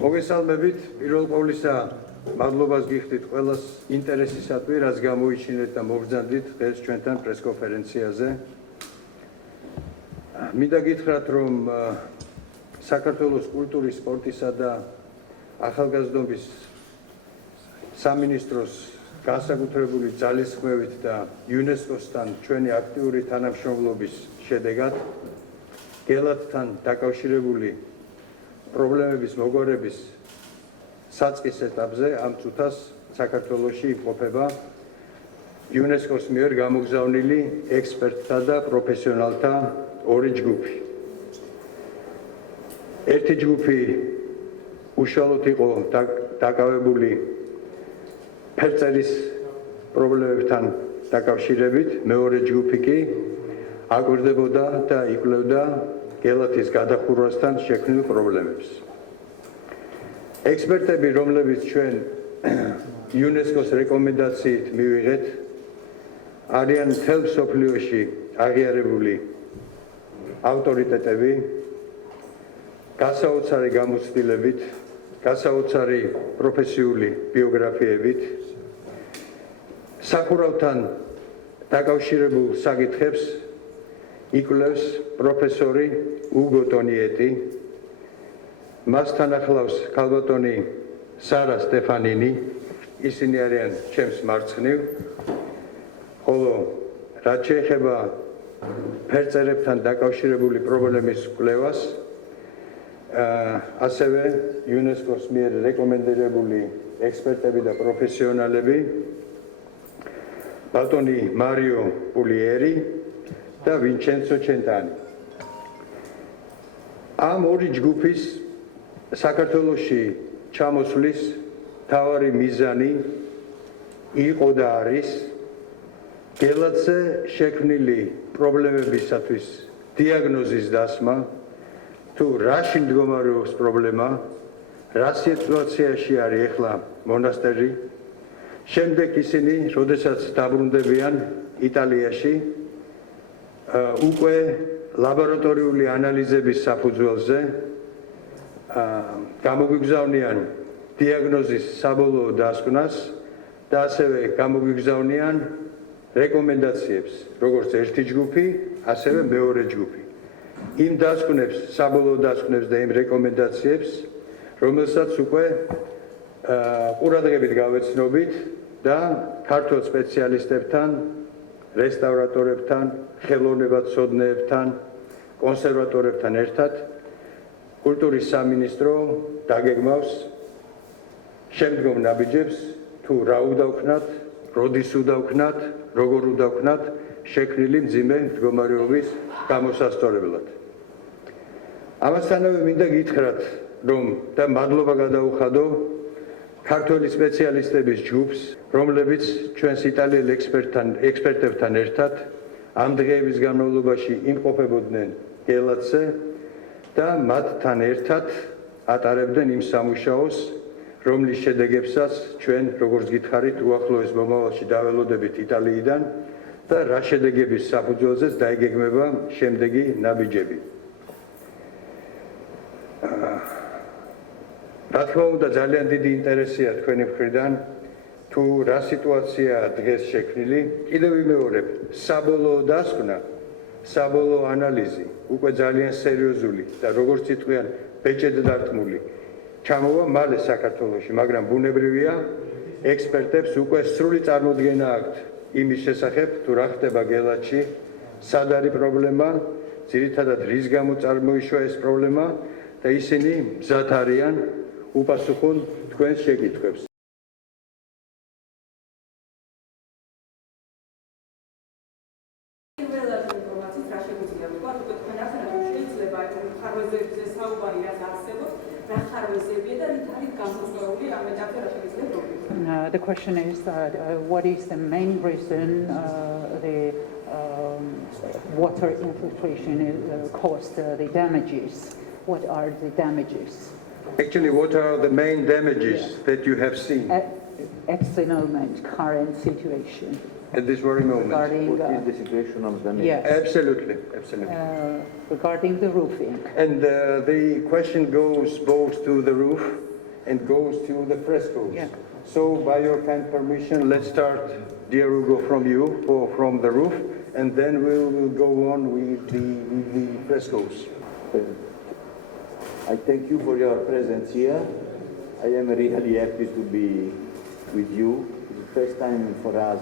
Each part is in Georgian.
მოგესალმებით, პირველ ყოვლისა მადლობას გიხდით ყველას ინტერესისადმი, რაც გამოიჩინეთ და მოგზანდით დღეს ჩვენთან პრესკონფერენციაზე. მინდა გითხრათ, რომ საქართველოს კულტურის, სპორტისა და ახალგაზრდობის სამინისტროს განსაკუთრებული ძალისხმევით და იუნესკოსთან ჩვენი აქტიური თანამშრომლობის შედეგად გელათთან დაკავშირებული პრობლემების მოგვარების საწყის ეტაპზე ამ წუთას საქართველოში იმყოფება იუნესკოს მიერ გამოგზავნილი ექსპერტთა და პროფესიონალთა ორი ჯგუფი. ერთი ჯგუფი უშუალოდ იყო დაკავებული ფერწერის პრობლემებთან დაკავშირებით, მეორე ჯგუფი კი აკვირდებოდა და იკვლევდა გელათის გადახურვასთან შექმნილ პრობლემებს. ექსპერტები, რომლებიც ჩვენ იუნესკოს რეკომენდაციით მივიღეთ, არიან მთელ მსოფლიოში აღიარებული ავტორიტეტები, გასაოცარი გამოცდილებით, გასაოცარი პროფესიული ბიოგრაფიებით, სახურავთან დაკავშირებულ საკითხებს იკვლევს პროფესორი უგო ტონიეტი, მასთან ახლავს ქალბატონი სარა სტეფანინი, ისინი არიან ჩემს მარცხნივ, ხოლო რაც შეეხება ფერწერებთან დაკავშირებული პრობლემის კვლევას, ასევე იუნესკოს მიერ რეკომენდირებული ექსპერტები და პროფესიონალები, ბატონი მარიო პულიერი და ვინჩენცო ჩენტანი. ამ ორი ჯგუფის საქართველოში ჩამოსვლის მთავარი მიზანი იყო და არის გელათზე შექმნილი პრობლემებისათვის დიაგნოზის დასმა, თუ რაში მდგომარეობს პრობლემა, რა სიტუაციაში არის ახლა მონასტერი, შემდეგ ისინი, როდესაც დაბრუნდებიან იტალიაში, უკვე ლაბორატორიული ანალიზების საფუძველზე გამოგვიგზავნიან დიაგნოზის საბოლოო დასკვნას და ასევე გამოგვიგზავნიან რეკომენდაციებს, როგორც ერთი ჯგუფი, ასევე მეორე ჯგუფი. იმ დასკვნებს, საბოლოო დასკვნებს და იმ რეკომენდაციებს, რომელსაც უკვე ყურადღებით გავეცნობით და ქართულ სპეციალისტებთან, რესტავრატორებთან, ხელოვნებაცოდნეებთან, კონსერვატორებთან ერთად კულტურის სამინისტრო დაგეგმავს შემდგომ ნაბიჯებს, თუ რა უნდა როდის უნდა როგორ უნდა ვქნათ შექმნილი მძიმე მდგომარეობის გამოსასწორებლად. ამასთანავე მინდა გითხრათ, რომ და მადლობა გადაუხადო ქართველი სპეციალისტების ჯგუფს, რომლებიც ჩვენს იტალიელ ექსპერტებთან ერთად ამ დღეების განმავლობაში იმყოფებოდნენ გელათზე და მათთან ერთად ატარებდნენ იმ სამუშაოს, რომლის შედეგებსაც ჩვენ, როგორც გითხარით, უახლოეს მომავალში დაველოდებით იტალიიდან და რა შედეგების საფუძველზეც დაიგეგმება შემდეგი ნაბიჯები. რა თქმა უნდა, ძალიან დიდი ინტერესია თქვენი მხრიდან, თუ რა სიტუაციაა დღეს შექმნილი. კიდევ ვიმეორებ, საბოლოო დასკვნა, საბოლოო ანალიზი, უკვე ძალიან სერიოზული და როგორც იტყვიან, ბეჭედ დარტყმული ჩამოვა მალე საქართველოში, მაგრამ ბუნებრივია, ექსპერტებს უკვე სრული წარმოდგენა აქვთ იმის შესახებ, თუ რა ხდება გელათში, სად არის პრობლემა, ძირითადად რის გამო წარმოიშვა ეს პრობლემა და ისინი მზად არიან უპასუხონ თქვენს შეკითხვებს. The question is what is the main reason the water infiltration caused the damages? What are the damages? Actually, what are the main damages that you have seen? at the moment, current situation At this very moment. regarding, What is the situation of the yes, Absolutely, absolutely. regarding the roofing. And the question goes both to the roof and goes to the frescoes. Yeah. So, by your kind permission, let's start, dear Ugo, from you, or from the roof, and then we will go on with the frescoes. I thank you for your presence here. I am really happy to be with you. It's the first time for us,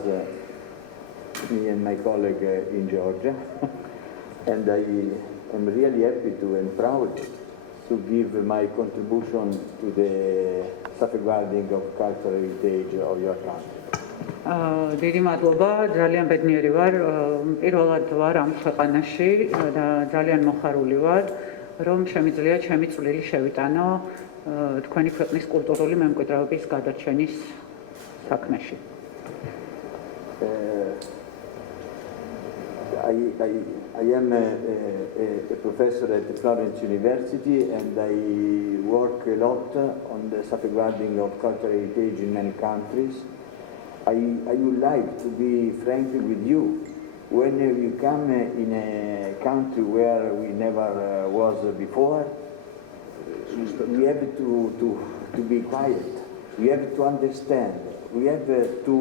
me and my colleague in Georgia. And I am really happy to and proud to give my contribution to the safeguarding of cultural heritage of your country. დიდი მადლობა, ძალიან ბედნიერი ვარ, პირველად ვარ ამ ქვეყანაში და ძალიან მოხარული ვარ, რომ შემიძლია ჩემი წვლილი შევიტანო თქვენი ქვეყნის კულტურული მემკვიდრეობის გადარჩენის საქმეში. I am a professor at the Florence University and I work a lot on the safeguarding of cultural heritage in many countries. I would like to be frank with you. When you come in a country where we never was before, we have to be quiet. We have to understand. We have to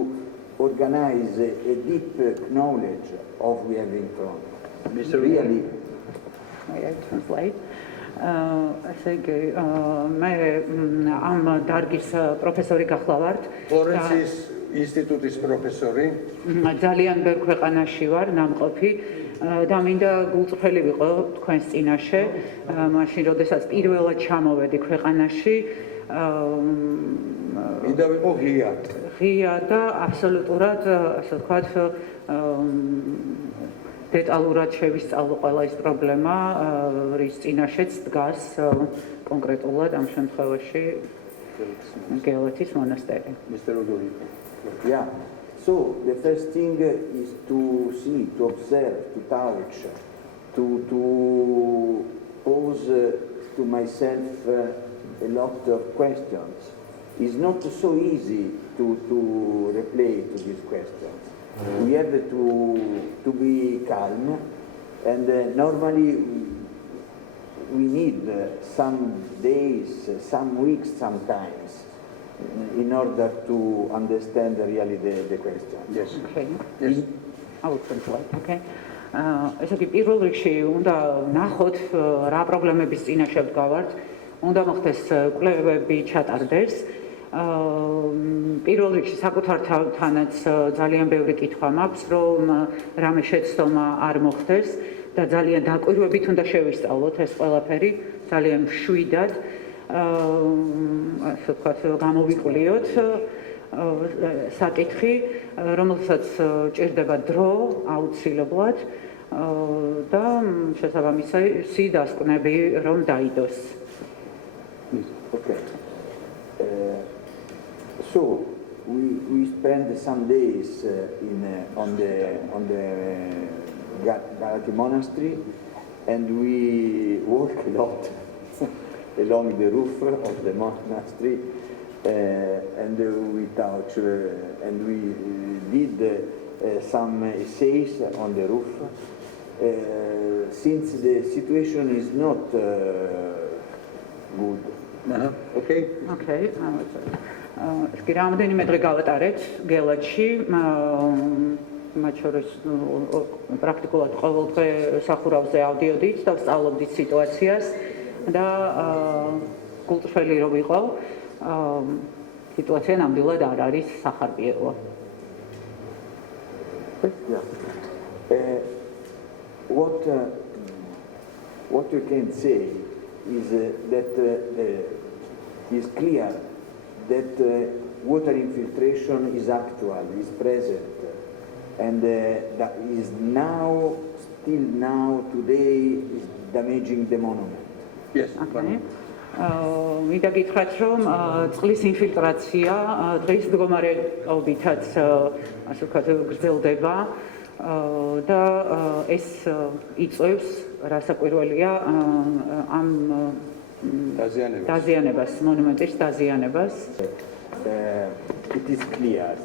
organize a deep knowledge of we have in front. Mr. Really. I translate. ასე იგი, მე ამ დარგის პროფესორი გახლავართ. Florence ინსტიტუტის პროფესორი. ძალიან ბევრ ქვეყანაში ვარ ნამყოფი და მინდა გულწრფელი ვიყო თქვენს წინაშე, მაშინ როდესაც პირველად ჩამოვედი ქვეყანაში, მინდა ვიყო ღია. ღია და აბსოლუტურად, ასე ვთქვათ, დეტალურად შევისწავლო ყველა ის პრობლემა, რის წინაშეც დგას კონკრეტულად ამ შემთხვევაში გელეთის მონასტერი. Mr. Ugo. Yeah. So the first thing is to see, to observe, to touch, to pose to myself a lot of questions. It's not so easy to reply to these questions. We have to be calm, and normally we need some days, some weeks, sometimes, in order to understand really the question. Yes. Okay. Yes. I will translate, okay. ესე იგი პირველ რიგში უნდა ნახოთ რა პრობლემების წინაშე ვდგავართ, უნდა მოხდეს კვლევები ჩატარდეს. პირველ რიგში საკუთარ თავთანაც ძალიან ბევრი კითხვა მაქვს, რომ რამე შეცდომა არ მოხდეს და ძალიან დაკვირვებით უნდა შევისწავლოთ ეს ყველაფერი, ძალიან მშვიდად, ასე ვთქვათ, გამოვიკვლიოთ საკითხი, რომელსაც ჭირდება დრო აუცილებლად და შესაბამისი დასკვნები რომ დაიდოს. Okay. So we spend some days on the Galati monastery, and we work a lot along the roof of the monastery, and we touch and we did some essays on the roof. Since the situation is not good. Okay. Okay. ეს კი რამდენიმე დღე გავატარეთ გელათში, მათ შორის პრაქტიკულად ყოველ დღე სახურავზე ავდიოდით და ვსწავლობდით სიტუაციას და გულწრფელი რომ ვიყო, სიტუაცია ნამდვილად არ არის სახარბიელო. What you can say is that it's clear that water infiltration is actual, is present, and that is now, still now, today, is damaging the monument. Yes. Okay. მინდა გითხრათ, რომ წყლის ინფილტრაცია დღის მდგომარეობითაც, ასე ვთქვათ, გრძელდება და ეს იწვევს, რასაკვირველია, ამ დაზიანებას, მონუმენტის დაზიანებას. it is clear.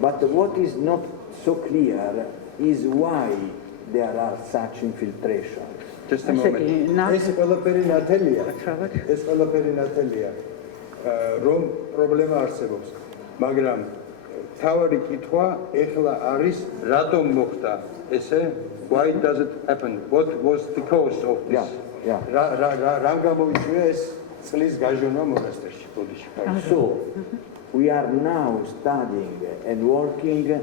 But what is not so clear is why there are such infiltrations. Just a moment. ეს ყველაფერი ნათელია. ეს ყველაფერი ნათელია. რომ პრობლემა არსებობს. მაგრამ თავარი კითხვა ეხლა არის რატომ მოხდა ესე? Why does it happen? What was the cause of this? რამ გამოიწვია ეს წყლის გაჟონვა მონასტერში, ბოდიში? So we are now studying and working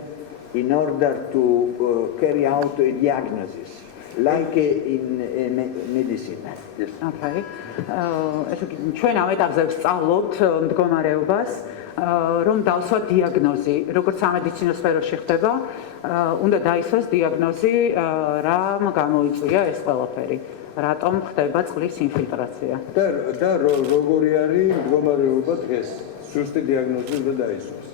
in order to carry out a diagnosis, like in medicine. Yes. Okay. ჩვენ ამ ეტაპზე ვსწავლობთ მდგომარეობას, რომ დავსვათ დიაგნოზი, როგორც სამედიცინო სფეროში ხდება, უნდა დაისვას დიაგნოზი, რამ გამოიწვია ეს ყველაფერი, რატომ ხდება წყლის ინფილტრაცია. და როგორი არის მდგომარეობა დღეს? Სუსტი დიაგნოზი უნდა დაისვას.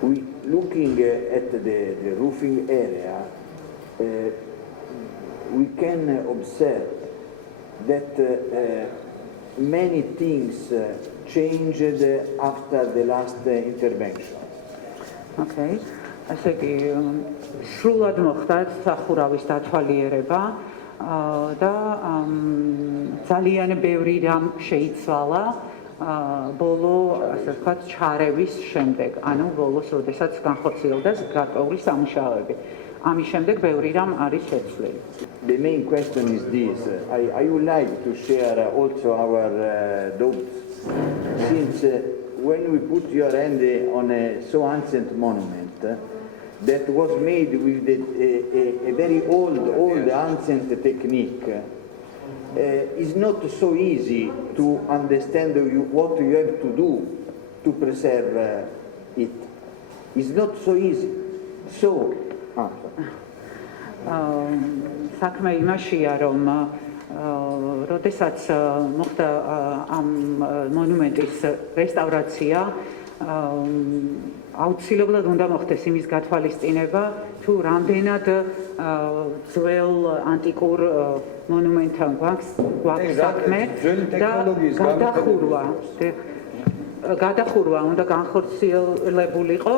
We looking at the roofing area, we can observe that many things changed after the last intervention. Okay. ასე კი სრულად მოხდა სახურავის დათვალიერება და ძალიან ბევრი რამ შეიცვალა ბოლო, ასე ვთქვათ, ჩარევის შემდეგ, ანუ ბოლოს, როდესაც განხორციელდა გარკვეული სამუშაოები. ამის შემდეგ ბევრი რამ არის შეცვლილი. The main question is this. I would like to share also our doubts, since when we put your hand on a so ancient monument that was made with a very old ancient technique, it's not so easy to understand what you have to do to preserve it. It's not so easy. So, საქმე იმაშია, რომ როდესაც მოხდა ამ მონუმენტის რესტავრაცია, აუცილებლად უნდა მოხდეს იმის გათვალისწინება, თუ რამდენად ძველ ანტიკურ მონუმენტთან გვაქვს საქმე და გადახურვა უნდა განხორციელებულიყო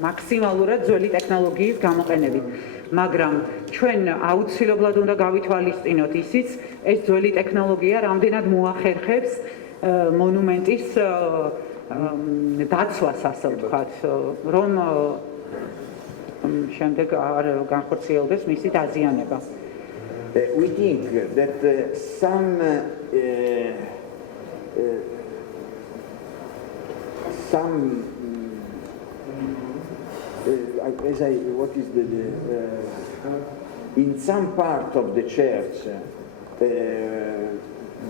მაქსიმალურად ძველი ტექნოლოგიის გამოყენებით. მაგრამ ჩვენ აუცილებლად უნდა გავითვალისწინოთ ისიც, ეს ძველი ტექნოლოგია რამდენად მოახერხებს მონუმენტის დაცვას, ასე ვთქვათ, რომ შემდეგ არ განხორციელდეს მისი დაზიანება. We think that some what is in some part of the church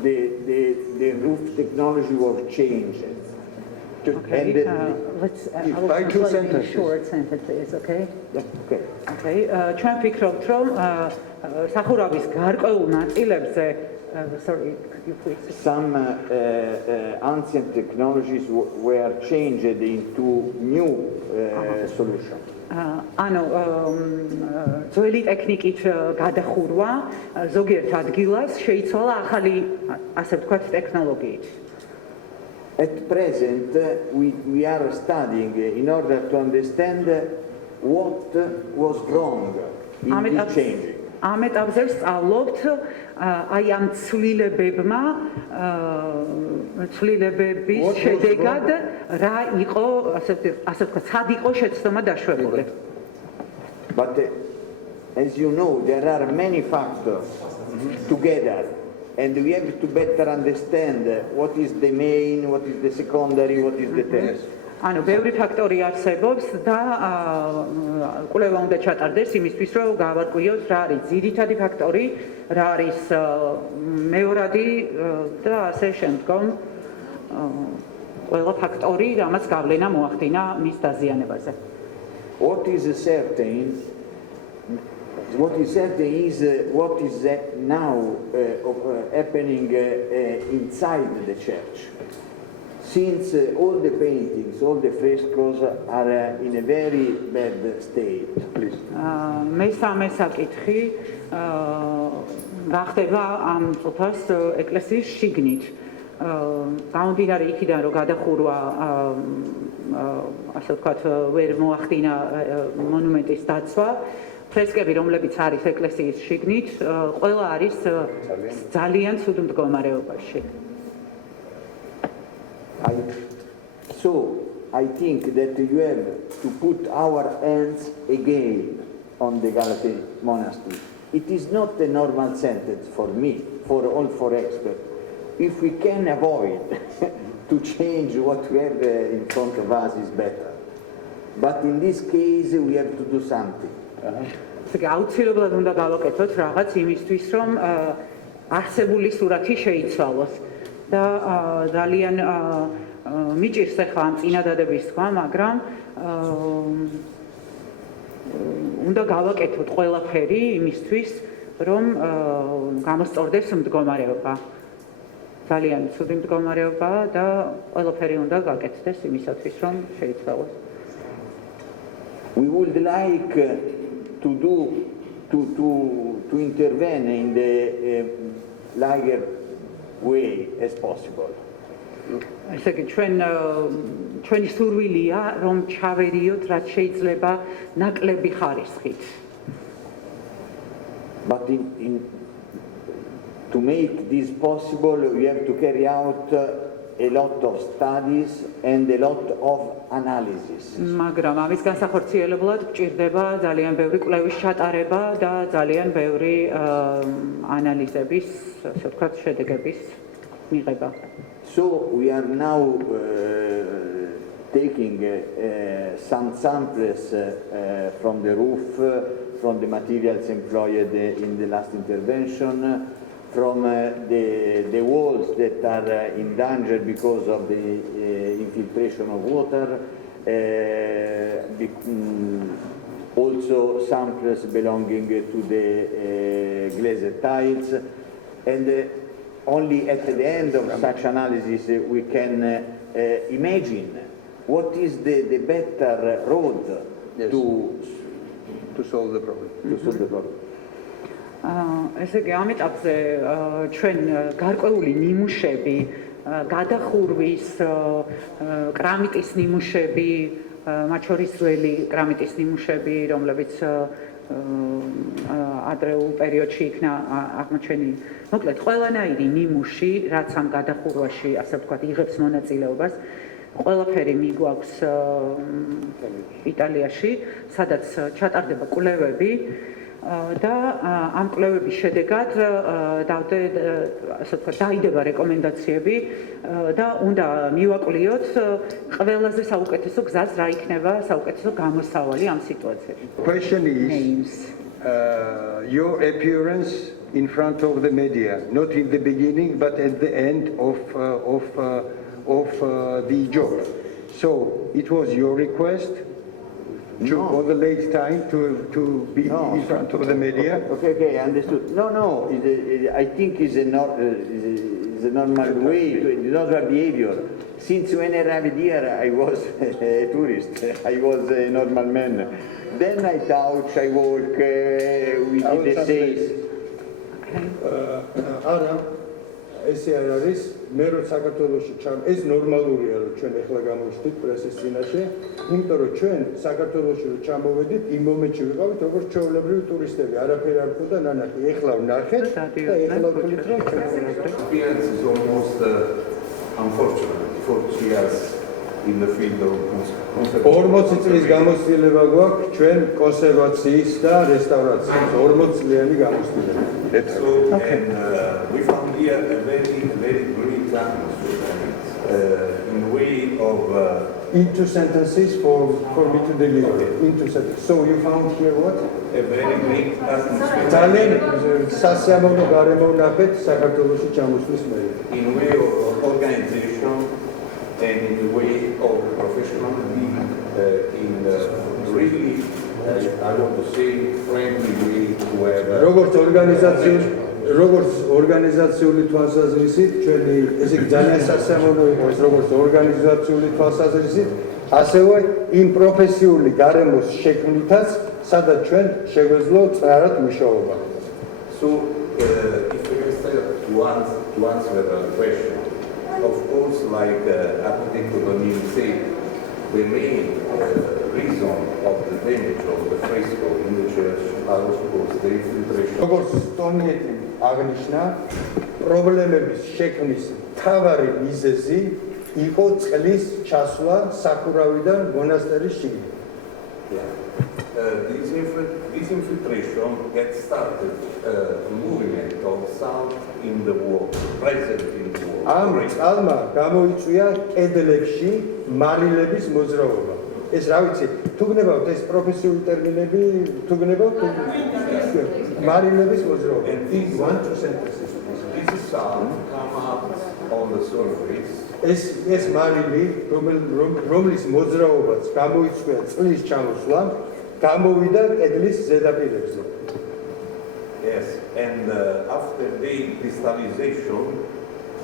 the roof technology was changed. Okay, let's short sentences, okay? Okay. Okay, ჩვენ ვფიქრობთ, რომ სახურავის გარკვეულ ნაწილებზე, sorry, could you please? Some ancient technologies were changed into new solutions. ანუ ძველი ტექნიკით გადახურვა ზოგიერთ ადგილას შეიცვალა ახალი, ასე ვთქვათ, ტექნოლოგიით. At present, we are studying in order to understand what was wrong in this changing. ამ ეტაპზე ვსწავლობთ აი ამ ცვლილებების შედეგად რა იყო, ასე ვთქვათ, სად იყო შეცდომა დაშვებული. But as you know, there are many factors together. And we have to better understand what is the main, what is the secondary, what is the third. ანუ ბევრი ფაქტორი არსებობს და კვლევა უნდა ჩატარდეს იმისთვის, რომ გავარკვიოთ რა არის ძირითადი ფაქტორი, რა არის მეორადი და ასე შემდგომ ყველა ფაქტორი, რამაც გავლენა მოახდინა მის დაზიანებაზე. What is certain is what is now happening inside the church. Since all the paintings, all the frescoes are in a very bad state. Please. მესამე საკითხი რა ხდება ამ წუთას ეკლესიის შიგნით. გამომდინარე იქიდან რომ გადახურვა ასე ვთქვათ ვერ მოახდინა მონუმენტის დაცვა ფრესკები რომლებიც არის ეკლესიის შიგნით ყველა არის ძალიან ცუდ მდგომარეობაში So I think that you have to put our hands again on the Galate monastery. It is not a normal sentence for me, for all for experts. If we can avoid to change what we have in front of us is better. But in this case we have to do something. აუცილებლად უნდა გავაკეთოთ რაღაც იმისთვის რომ არსებული სურათი შეიცვალოს და ძალიან მიჭირს ახლა ამ წინადადების თქვა, მაგრამ უნდა გავაკეთოთ ყველაფერი იმისთვის, რომ გამოსწორდეს მდგომარეობა. ძალიან ცუდი მდგომარეობაა და ყველაფერი უნდა გაკეთდეს იმისათვის, რომ შეიცვალოს. We would like to intervene in the larger way as possible. ესე იგი ჩვენი სურვილია რომ ჩავერიოთ რაც შეიძლება ნაკლები ხარისხით. But to make this possible we have to carry out a lot of studies and a lot of analysis. მაგრამ ამის განსახორციელებლად გჭირდება ძალიან ბევრი კვლევის ჩატარება და ძალიან ბევრი ანალიზების, ასე ვთქვათ, შედეგების მიღება. So we are now taking some samples from the roof, from the materials employed in the last intervention, from the walls that are in danger because of the infiltration of water, also samples belonging to the glazed tiles, and only at the end of such analysis we can imagine what is the better road to solve the problem. ესე იგი ამ ეტაპზე ჩვენ გარკვეული ნიმუშები, გადახურვის, კრამიტის ნიმუშები, მათ შორის ძველი კრამიტის ნიმუშები, რომლებიც ადრეულ პერიოდში იქნა აღმოჩენილი. მოკლედ, ყველანაირი ნიმუში, რაც ამ გადახურვაში, ასე ვთქვათ, იღებს მონაწილეობას, ყველაფერი მიგვაქვს იტალიაში, სადაც ჩატარდება კვლევები და ამ კვლევების შედეგად ასე ვთქვათ, დაიდება რეკომენდაციები და უნდა მივაკვლიოთ ყველაზე საუკეთესო გზას რა იქნება საუკეთესო გამოსავალი ამ სიტუაციებში. Question is your appearance in front of the media, not in the beginning but at the end of the job. So it was your request for the late time to be in front of the media. Okay, understood. No, I think it's a normal way, normal behavior. Since when I arrived here, I was a tourist. I was a normal man. Then I touch, I walk, we did the sales. ესე არ არის მე რო საქართველოში ეს ნორმალურია რომ ჩვენ ახლა გამოვშთით პრესის წინაშე იმიტომ რომ ჩვენ საქართველოში რო ჩამოვედით იმ მომენტში ვიყავით როგორც ჩვეულებრივი ტურისტები არაფერი არ ქონდა ნანახი ეხლა ვნახეთ და ეხლა ვთვლით რომ experience is almost unfortunate 40 years in the field of conservation 40 წლის გამოცდილება გვაქვს ჩვენ კონსერვაციის და რესტავრაციის 40 წლიანი გამოცდილება. And we found here a very great atmosphere in the way of into sentences for me to deliver into sentences. So you found here what? a very great atmosphere ძალიან სასიამოვნო გარემო ვნახეთ საქართველოში ჩამოსვლის მერე. in the way of organization and in the way of professionalism in really I want to say friendly way to have როგორც ორგანიზაციული თვალსაზრისით ჩვენი ესე იგი ძალიან სასიამოვნო იყო ეს როგორც ორგანიზაციული თვალსაზრისით ასევე იმ პროფესიული გარემოს შექმნითაც სადაც ჩვენ შეგვეძლო წარად მუშაობა. So if we can start to answer the question like architect O'Neill said, the main reason of the damage of the fresco in the church are of course the infiltration. როგორც სტონიეტი აღნიშნა, პრობლემების შექმნის მთავარი მიზეზი იყო წყლის ჩასვლა სახურავიდან მონასტერის შიგნით. This infiltration had started a movement of salt in the wall, present in the wall. ამ წყალმა გამოიწვია კედლებში მარილების მოძრაობა. ეს რა ვიცი, თუ გნებავთ ეს პროფესიული ტერმინები, თუ გნებავთ მარილების მოძრაობა. And these 1-2 sentences. This is salt come up on the surface. ეს მარილი, რომლის მოძრაობაც გამოიწვია წყლის ჩამოსვლამ, გამოვიდა კედლის ზედაპირებზე. Yes, and after the crystallization,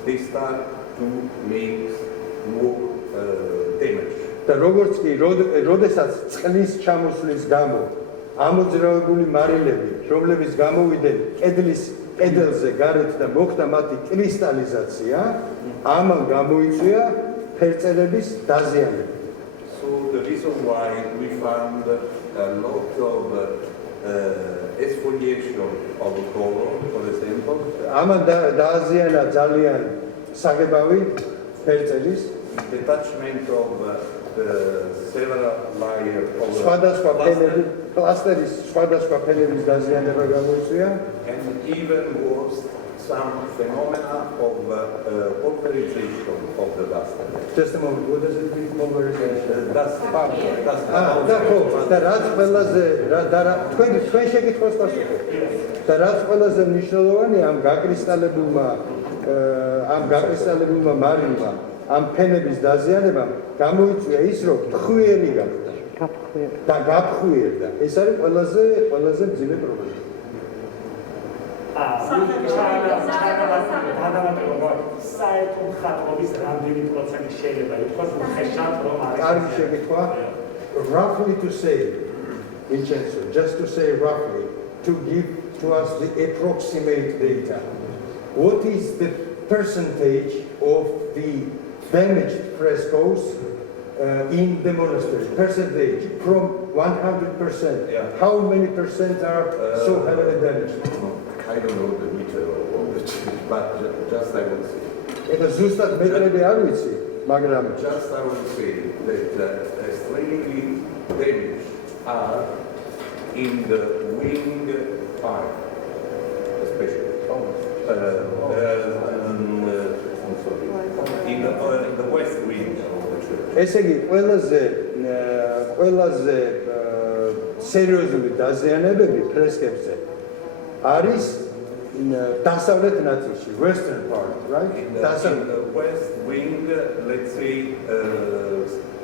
they start to make more damage. და როგორც კი როდესაც წყლის ჩამოსვლის გამო ამოძრავებული მარილები, რომლებიც გამოვიდნენ კედელზე გარეთ და მოხდა მათი კრისტალიზაცია, ამან გამოიწვია ფერწერების დაზიანება. So the reason why we found a lot of exfoliation of color, for example, ამან დააზიანა ძალიან საღებავი ფერწერის, detachment of several layers of სხვადასხვა ფენები, პლასტერის სხვადასხვა ფენების დაზიანება გამოიწვია. and even worse, some phenomena of pulverization of the dust. Just a moment, what does it mean pulverization? Dust. და ხო, და რაც ყველაზე თქვენ შეკითხვას პასუხობთ. და რაც ყველაზე მნიშვნელოვანია ამ გაკრისტალებულმა მარილმა, ამ ფენების დაზიანებამ გამოიწვია ის, რომ ტხვიერი გახდა და გაფხვიერდა. ეს არის ყველაზე მძიმე პრობლემა. საერთო მხატვრობის რამდენი პროცენტი შეიძლება იყოს უხეშად რომ არის? კარგი შეკითხვა. Roughly to say, Vincenzo, just to say roughly, to give to us the approximate data. What is the percentage of the damaged frescoes in the monastery? Percentage from 100%. Yeah. How many percent are so heavily damaged? I don't know the meter of the church, but just I will say. Eta zustat metrebe ar vitsi, magram Just I will say that extremely damaged are in the wing part, especially. I'm sorry. In the west wing of the church. ესე იგი ყველაზე სერიოზული დაზიანებები ფრესკებზე არის დასავლეთ ნაწილში, western part, right? In the west wing, let's say,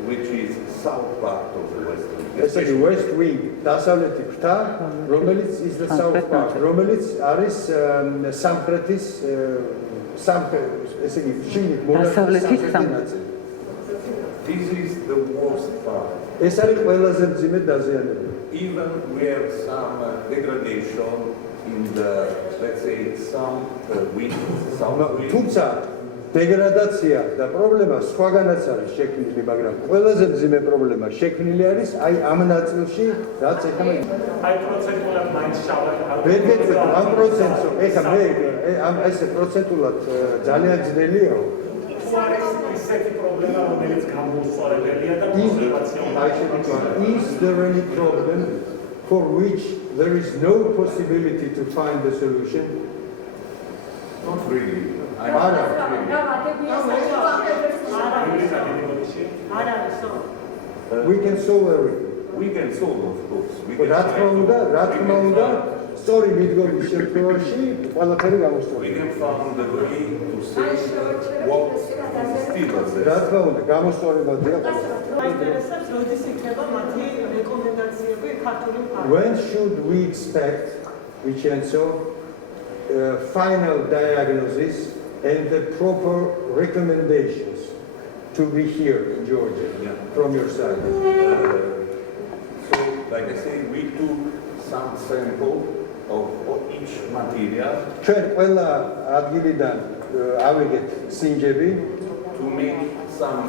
which is south part of the west wing. ესე იგი west wing, დასავლეთი ფრთა, რომელიც is the south part, რომელიც არის სამხრეთის ესე იგი შიგნით დასავლეთის ნაწილი. This is the worst part. ეს არის ყველაზე მძიმე დაზიანება. Even we have some degradation in the, let's say, some wing, south wing. თუმცა დეგრადაცია და პრობლემა სხვაგანაც არის შექმნილი, მაგრამ ყველაზე მძიმე პრობლემა შექმნილი არის აი ამ ნაწილში, რაც ეხლა აი პროცენტულად მაინც შავად ვერგეთზე ამ პროცენტს, ეხლა მე ამ ესე პროცენტულად ძალიან ძნელიაო. ისეთი პრობლემა, რომელიც გამოუსწორებელია და Is there any problem for which there is no possibility to find a solution? Not really. We can solve everything. We can solve, of course. We რა თქმა უნდა, სწორი მიდგომის შემთხვევაში ყველაფერი We გამოსწორდება. can find the way to say what is still there. რა თქმა უნდა, გამოსწორებადია. მაინტერესებს როდის იქნება მათი რეკომენდაციები ქართული მხარეს? When should we expect, Vincenzo, final diagnosis and the proper recommendations to be here in Georgia from your side? So, like I say, we took some sample of each material ჩვენ ყველა ადგილიდან ავიღეთ სინჯები to make some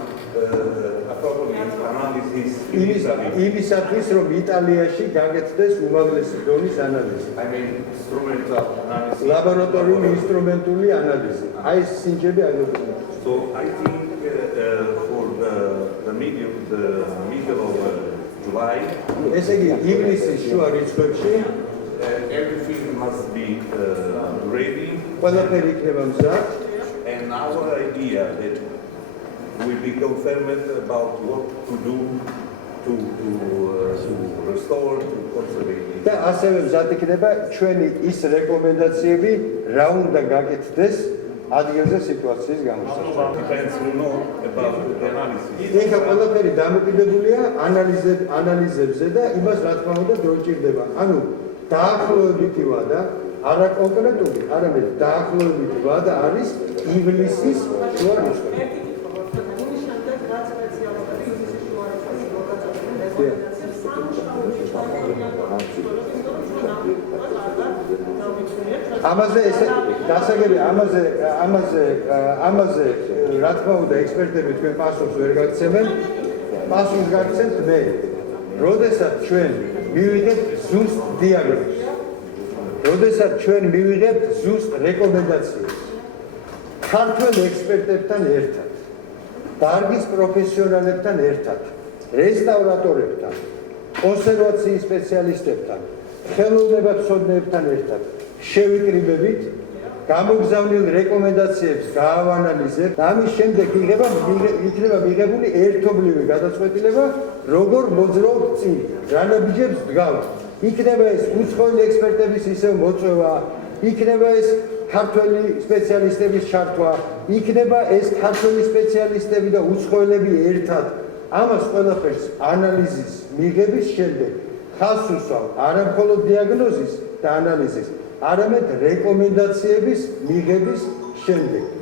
appropriate analysis in Italy. იმისათვის რომ იტალიაში გაგეცდეს უმაღლესი დონის ანალიზი. I mean, instrumental analysis. ლაბორატორიული ინსტრუმენტული ანალიზი. აი ეს სინჯები აიობრუნებს. So I think for the middle of July, ესე იგი ივლისის შუა რიცხვებში everything must be ready. ყველაფერი იქნება მზად. And our idea that will be confirmed about what to do to restore, to conserve. და ასევე მზად იქნება ჩვენი ის რეკომენდაციები, რა უნდა გაკეთდეს ადგილზე სიტუაციის გამოსაჭრელად. Depends more about the analysis. ეხლა ყველაფერი დამოკიდებულია ანალიზებზე და იმას რა თქმა უნდა დრო ჭირდება. ანუ დაახლოებითი ვადა, არა კონკრეტული, არამედ დაახლოებითი ვადა არის ივლისის შუა რიცხვები. ერთი კითხვა მოხდა იმის შემდეგ რაც სპეციალობები ივლისის შუა რიცხვებში მოგაწოდებენ რეკომენდაციებს სამუშაოში ამაზე ესე გასაგები ამაზე რა თქმა უნდა ექსპერტები თქვენ პასუხს ვერ გაგცემენ. პასუხს გაგცემთ მე. როდესაც ჩვენ მივიღებთ ზუსტ დიაგნოზს, როდესაც ჩვენ მივიღებთ ზუსტ რეკომენდაციებს ქართველ ექსპერტებთან ერთად, დარგის პროფესიონალებთან ერთად, რესტავრატორებთან, კონსერვაციის სპეციალისტებთან, ხელოვნებაცოდნეებთან ერთად შევიკრიბებით, გამოგზავნილ რეკომენდაციებს გაავანალიზებთ, ამის შემდეგ იქნება მიღებული ერთობლივი გადაწყვეტილება, როგორ მოძრაობთ წინ, რა ნაბიჯებს ვდგავთ. იქნება ეს უცხოელი ექსპერტების ისევ მოწვევა, იქნება ეს ქართველი სპეციალისტების ჩართვა, იქნება ეს ქართველი სპეციალისტები და უცხოელები ერთად. ამას ყველაფერს ანალიზის მიღების შემდეგ ხაზს უსვამ არა მხოლოდ დიაგნოზის და ანალიზის, არამედ რეკომენდაციების მიღების შემდეგ.